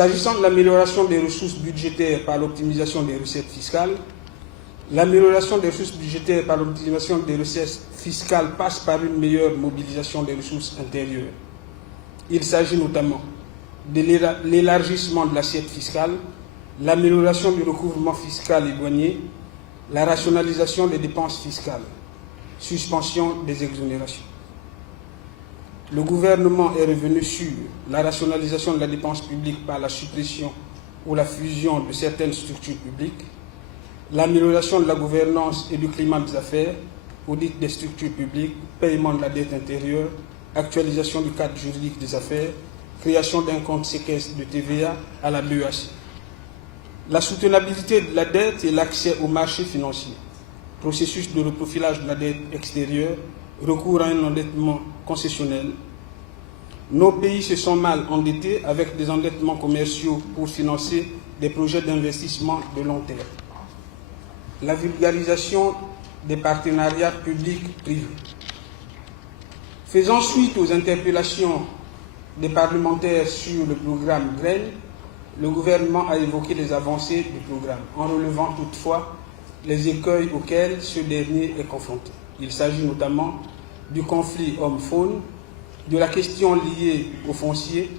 S'agissant de l'amélioration des ressources budgétaires par l'optimisation des recettes fiscales, l'amélioration des ressources budgétaires par l'optimisation des recettes fiscales passe par une meilleure mobilisation des ressources intérieures. Il s'agit notamment de l'élargissement de l'assiette fiscale, l'amélioration du recouvrement fiscal et douanier, la rationalisation des dépenses fiscales, suspension des exonérations. Le gouvernement est revenu sur la rationalisation de la dépense publique par la suppression ou la fusion de certaines structures publiques, l'amélioration de la gouvernance et du climat des affaires, audit des structures publiques, paiement de la dette intérieure, actualisation du cadre juridique des affaires, création d'un compte séquestre de TVA à la BEAC. La soutenabilité de la dette et l'accès aux marchés financiers, processus de reprofilage de la dette extérieure, recours à un endettement concessionnel. Nos pays se sont mal endettés avec des endettements commerciaux pour financer des projets d'investissement de long terme. La vulgarisation des partenariats publics-privés. Faisant suite aux interpellations des parlementaires sur le programme GREN, le gouvernement a évoqué les avancées du programme, en relevant toutefois les écueils auxquels ce dernier est confronté. Il s'agit notamment du conflit homme-faune, de la question liée au foncier,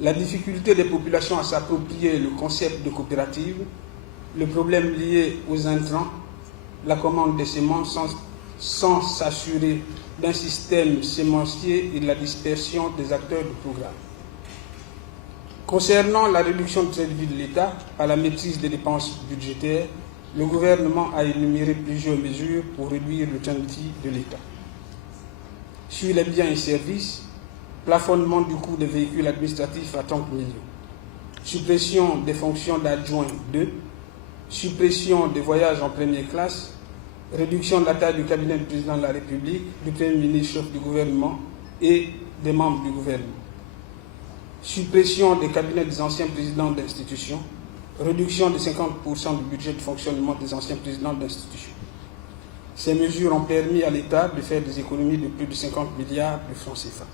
la difficulté des populations à s'approprier le concept de coopérative, le problème lié aux intrants, la commande des semences sans s'assurer d'un système sémencier et de la dispersion des acteurs du programme. Concernant la réduction du train de vie de l'État par la maîtrise des dépenses budgétaires, le gouvernement a énuméré plusieurs mesures pour réduire le train de vie de l'État. Sur les biens et services, plafonnement du coût des véhicules administratifs à 30 millions, suppression des fonctions d'adjoint 2, suppression des voyages en première classe, réduction de la taille du cabinet du président de la République, du Premier ministre, chef du gouvernement et des membres du gouvernement, suppression des cabinets des anciens présidents d'institutions, réduction de 50% du budget de fonctionnement des anciens présidents d'institutions. Ces mesures ont permis à l'État de faire des économies de plus de 50 milliards de francs CFA.